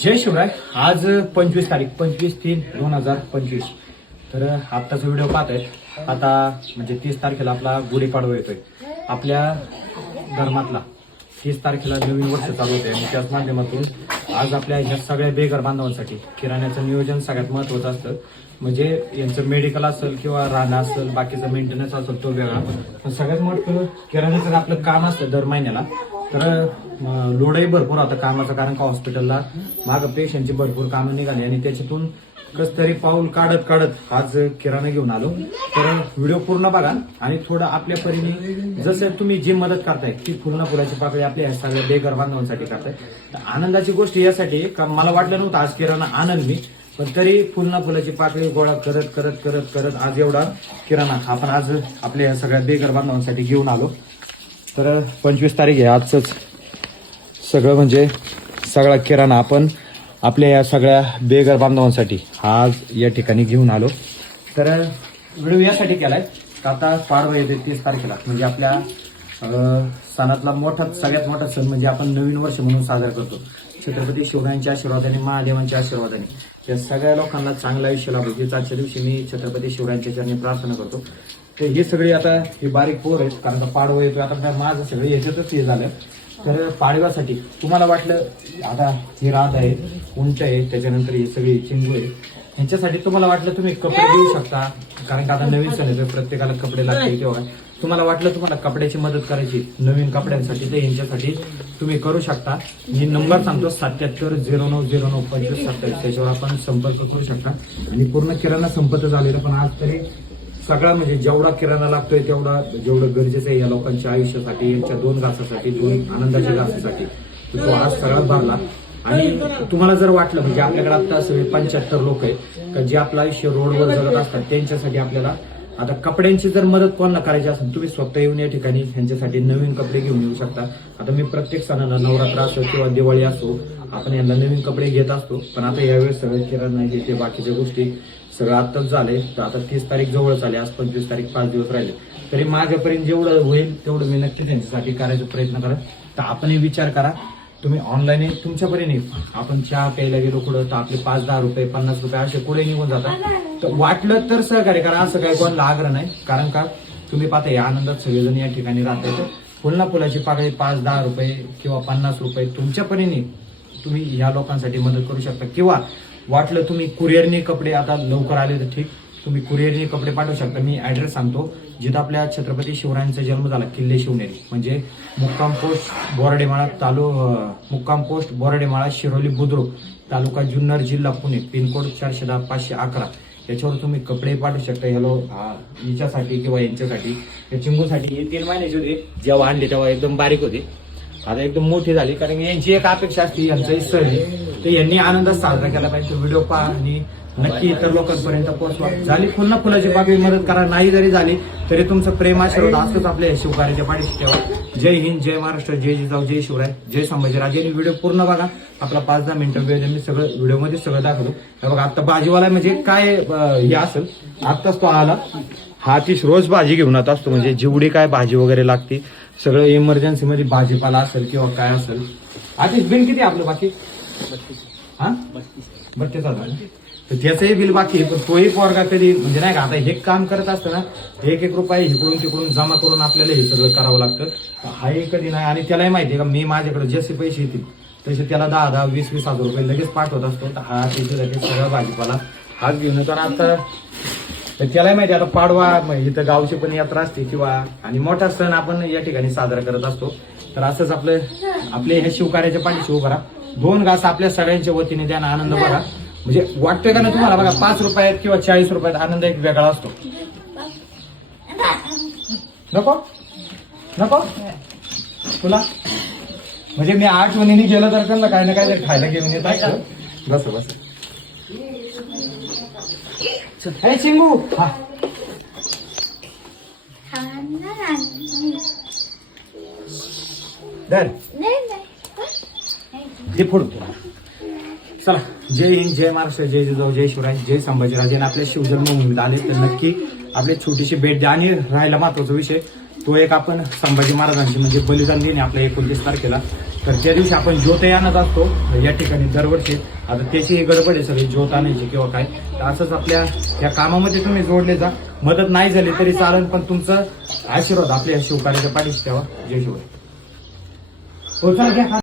जय शिवराय आज पंचवीस तारीख पंचवीस तीन दोन हजार पंचवीस तर आत्ताचा व्हिडिओ पाहत आहेत आता म्हणजे तीस तारखेला आपला गुढीपाडवा येतोय आपल्या धर्मातला तीस तारखेला नवीन वर्ष चालू होते आणि त्याच माध्यमातून आज आपल्या ह्या सगळ्या बेघर बांधवांसाठी किराण्याचं नियोजन सगळ्यात महत्त्वाचं असतं म्हणजे यांचं मेडिकल असेल किंवा राहणं असेल बाकीचं मेंटेनन्स असेल तो वेगळा पण सगळ्यात मोठं किराण्याचं आपलं काम असतं दर महिन्याला तर लोडही भरपूर आता कामाचं कारण का हॉस्पिटलला माग पेशंटची भरपूर कामं निघाली आणि त्याच्यातून कस तरी पाऊल काढत काढत आज किराणा घेऊन आलो तर व्हिडिओ पूर्ण बघा आणि थोडं आपल्या परीने जसं तुम्ही जी मदत करताय ती पूर्ण फुलाची पाकळी आपल्या सगळ्या बेघर बांधवांसाठी करताय तर आनंदाची गोष्ट यासाठी का मला वाटलं नव्हतं आज किराणा आनंद मी पण तरी पूर्ण फुलाची पाकळी गोळा करत करत करत करत आज एवढा किराणा आपण आज आपल्या सगळ्या बेघर बांधवांसाठी घेऊन आलो तर पंचवीस तारीख आहे आजचंच सगळं म्हणजे सगळा किराणा आपण आपल्या या सगळ्या बेघर बांधवांसाठी आज या ठिकाणी घेऊन आलो तर व्हिडिओ यासाठी केला आहे आता पारवा येते तीस तारखेला म्हणजे आपल्या सणातला मोठा सगळ्यात मोठा सण म्हणजे आपण नवीन वर्ष म्हणून साजरा करतो छत्रपती शिवरायांच्या आशीर्वादाने महादेवांच्या आशीर्वादाने या सगळ्या लोकांना चांगलं आयुष्य लाभो हेच आजच्या दिवशी मी छत्रपती शिवरायांच्या चरणी प्रार्थना करतो तर हे सगळे आता हे बारीक पोर आहेत कारण का पाडवं येतो आता माझं सगळं याच्यातच हे झालं तर पाडव्यासाठी तुम्हाला वाटलं आता हे रात आहे उंच आहे त्याच्यानंतर हे सगळे चिंगू आहे ह्यांच्यासाठी तुम्हाला वाटलं तुम्ही कपडे देऊ शकता कारण की आता नवीन सण आहे प्रत्येकाला कपडे लागते तेव्हा तुम्हाला वाटलं तुम्हाला कपड्याची मदत करायची नवीन कपड्यांसाठी तर यांच्यासाठी तुम्ही करू शकता मी नंबर सांगतो सत्याहत्तर झिरो नऊ झिरो नऊ पंचवीस सत्तावीस त्याच्यावर आपण संपर्क करू शकता आणि पूर्ण किराणा संपत झालेला पण आज तरी सगळा म्हणजे जेवढा किराणा लागतोय तेवढा जेवढं गरजेचं आहे या लोकांच्या आयुष्यासाठी यांच्या दोन घासासाठी दोन आनंदाच्या घासासाठी तो आज सगळ्यात भरला आणि तुम्हाला जर वाटलं म्हणजे आपल्याकडे आता सगळे पंच्याहत्तर लोक आहेत का जे आपलं आयुष्य रोडवर जगत असतात त्यांच्यासाठी आपल्याला आता कपड्यांची जर मदत कोणाला करायची असेल तुम्ही स्वतः येऊन या ठिकाणी ह्यांच्यासाठी नवीन कपडे घेऊन येऊ शकता आता मी प्रत्येक सणाला नवरात्र असो किंवा दिवाळी असो आपण यांना नवीन कपडे घेत असतो पण आता यावेळेस सगळे नाही घेते बाकीच्या गोष्टी सगळं आत्ताच झाले तर आता तीस तारीख जवळच आली आज पंचवीस तारीख पाच दिवस राहिले तरी माझ्यापर्यंत जेवढं होईल तेवढं मी नक्की त्यांच्यासाठी करायचा प्रयत्न करा तर आपणही विचार करा तुम्ही ऑनलाईन तुमच्यापर्यंत आपण चहा प्यायला गेलो कुठं तर आपले पाच दहा रुपये पन्नास रुपये असे पुढे निघून जातात तर वाटलं तर सहकार्य करा असं काय कोणाला आग्रह नाही कारण का तुम्ही पाहता या आनंदात सगळेजण या ठिकाणी राहतात फुलना फुलाची पाकळी पाच दहा रुपये किंवा पन्नास रुपये तुमच्यापर्यंत तुम्ही या लोकांसाठी मदत करू शकता किंवा वाटलं तुम्ही कुरिअरने कपडे आता लवकर आले तर ठीक तुम्ही कुरिअरने कपडे पाठवू शकता मी ॲड्रेस सांगतो जिथं आपल्या छत्रपती शिवरायांचा जन्म झाला किल्ले शिवनेरी म्हणजे मुक्काम पोस्ट बोराडेमाळा तालु मुक्काम पोस्ट बोराडेमाळा शिरोली बुद्रुक तालुका जुन्नर जिल्हा पुणे पिनकोड चारशे दहा पाचशे अकरा याच्यावर तुम्ही कपडे पाठवू शकता हॅलो हिच्यासाठी किंवा यांच्यासाठी या चिंगूसाठी हे तीन महिन्याचे होते जेव्हा आणले तेव्हा एकदम बारीक होते आता एकदम मोठी झाली कारण यांची एक अपेक्षा असते सर सण तर यांनी आनंद साजरा केला पाहिजे व्हिडिओ पहा आणि नक्की इतर लोकांपर्यंत पोहोचवा झाली पुन्हा फुलाची बाबी मदत करा नाही जरी झाली तरी तुमचं प्रेम आशीर्वाद असतोच आपल्या या शिवकार्याच्या पाठीशी ठेवा जय हिंद जय महाराष्ट्र जय जिजाऊ जय शिवराय जय संभाजीराजे आणि व्हिडिओ पूर्ण बघा आपला पाच दहा मिनिटं वेळ मी सगळं व्हिडिओमध्ये सगळं दाखवतो बघा आता भाजीवाला म्हणजे काय हे असेल आत्ताच तो आला हा तीस रोज भाजी घेऊन आता असतो म्हणजे जेवढी काय भाजी वगैरे लागते सगळं मध्ये भाजीपाला असेल किंवा काय असेल आधीच बिल किती आपलं बाकी हा बत्तीस हजार तर त्याचंही बिल बाकी पण तोही पोरगा कधी म्हणजे नाही का आता हे काम करत असतं ना एक एक रुपये इकडून तिकडून जमा करून आपल्याला हे सगळं करावं लागतं हाही कधी नाही आणि त्यालाही माहिती आहे का मी माझ्याकडे जसे पैसे येतील तसे त्याला दहा दहा वीस वीस हजार रुपये लगेच पाठवत असतो हा तिथे लगेच सगळा भाजीपाला हात घेऊन तर आता तर त्याला माहिती आता पाडवा इथं गावची पण यात्रा असते किंवा आणि मोठा सण आपण या ठिकाणी साजरा करत असतो तर असंच आपलं आपले ह्या शिवकार्याचे पाणी शिव करा दोन घास आपल्या सगळ्यांच्या वतीने त्यांना आनंद बघा म्हणजे वाटतोय का ना तुम्हाला बघा पाच रुपयात किंवा चाळीस रुपयात आनंद एक वेगळा असतो नको नको तुला म्हणजे मी आठ आठवणीने गेलं तर त्यांना काय ना काय खायला घेऊन येत आहे बस बस चला जय हिंद जय महाराष्ट्र जय जिजाऊ जय शिवराज जय संभाजीराजे आणि आपल्या शिवजन्मभूमीला आले तर नक्की आपले छोटीशी भेट द्या आणि राहिला महत्वाचा विषय तो एक आपण संभाजी महाराजांची म्हणजे बलिदान देणे आपल्या एकोणतीस तारखेला तर ज्या दिवशी आपण ज्योत जातो असतो या ठिकाणी दरवर्षी आता त्याची ही गडबड आहे सगळी ज्योत आणायची किंवा काय तर असंच आपल्या या कामामध्ये तुम्ही जोडले जा मदत नाही झाली तरी चालेल पण तुमचा आशीर्वाद आपल्या शिवकार्याच्या पाठीशी ठेवा जय शिवाय हो,